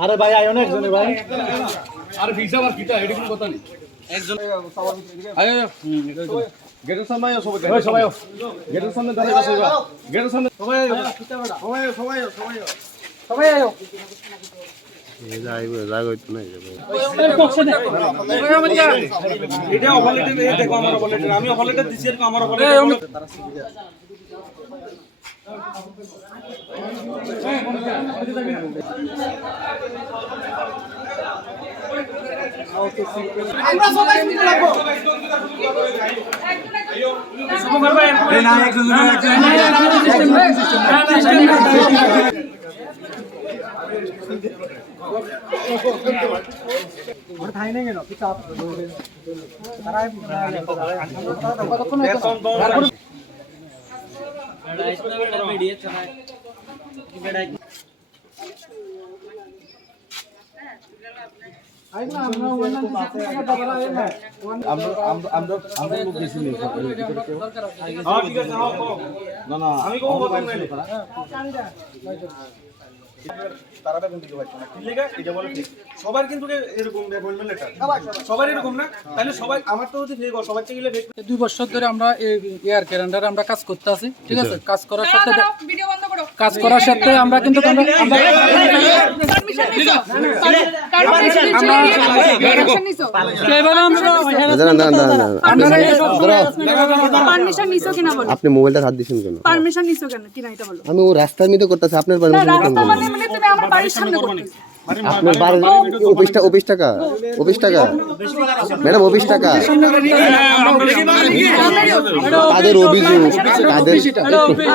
আরে ভাই আয় অনেক জনে ভাই আরে ভিসা আর কিটা এডি কোনো কথা নেই একজন আয় গেটের সামনে আয় সবাই সবাই গেটের সামনে দাঁড়িয়ে আছে গেটের সামনে সবাই সবাই আয় এই যাই হইতো না এটা অফারলেটার এই দেখো আমার অফারলেটার আমি অফারলেটার দিছি এরকম আমার অফারলেটার আমরা সবাই মিলে লাগবো এই না একজন ওটা থাই না কেন কি চাপ তারা কতক্ষণ সবার কিন্তু এরকম সবার এরকম না তাহলে সবাই আমার তো যদি সবার থেকে 2 বছর ধরে আমরা এয়ার ক্যালেন্ডার আমরা কাজ করতে আছি, ঠিক আছে? কাজ করার সাথে আমরা কিন্তু আপনি মোবাইলটা হাত দিছেন কেন? পারমিশন নিছো কেন কি না এটা বলো আমি ও রাস্তার মধ্যে করতেছি আপনার পারমিশন রাস্তা মানে তুমি আমার বাড়ির সামনে করতেছো আপনার বাড়ির অফিস টাকা ম্যাডাম অফিস টাকা তাদের অভিযোগ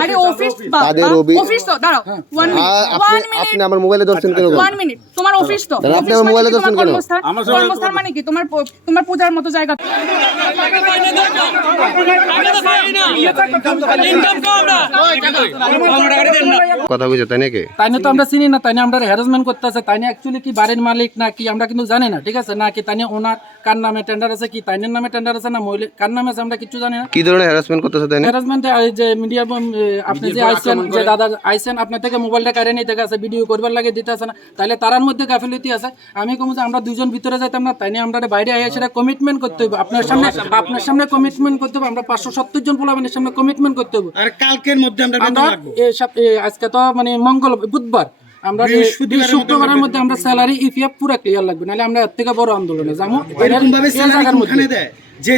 আরে অফিস তাদের অফিস তো দাঁড়াও 1 মিনিট আপনি আমার মোবাইলে ধরছেন কেন? 1 মিনিট তোমার অফিস তো আপনি আমার মোবাইলে ধরছেন কেন? কর্মস্থান মানে কি তোমার পূজার মতো জায়গা কথা বুঝে তাই নাকি? তাই না তো আমরা চিনি না, তাই না আমরা হ্যারাসমেন্ট করতেছে, তাই না অ্যাকচুয়ালি কি বাড়ির মালিক না কি আমরা কিন্তু জানি না, ঠিক আছে? না কি তাই না ওনার কার নামে টেন্ডার আছে, কি তাইনের নামে টেন্ডার আছে না মহিলা কার নামে আছে আমরা কিছু জানি না। কি ধরনের হ্যারাসমেন্ট করতেছে তাই না? হ্যারাসমেন্ট যে মিডিয়া আপনি যে আইছেন, যে দাদা আইছেন আপনার থেকে মোবাইলটা কারে নিতে গেছে, ভিডিও করবার লাগে দিতে আছে না, তাহলে তারার মধ্যে গাফিলতি আছে। আমি কমু যে আমরা দুজন ভিতরে যাইতাম না, তাই না আমরা বাইরে আইয়া সেটা কমিটমেন্ট করতে হবে আপনার সামনে কমিটমেন্ট করতে হবে। আমরা 570 জন পোলাপানের সামনে কমিটমেন্ট করতে হবে। আর কালকের মধ্যে আমরা আজকে তো মানে বুধবার, আমরা শুক্রবারের মধ্যে আমরা স্যালারি ইপিএফ পুরো ক্লিয়ার লাগবে, নাহলে আমরা এর থেকে বড় আন্দোলনে যাবো। যে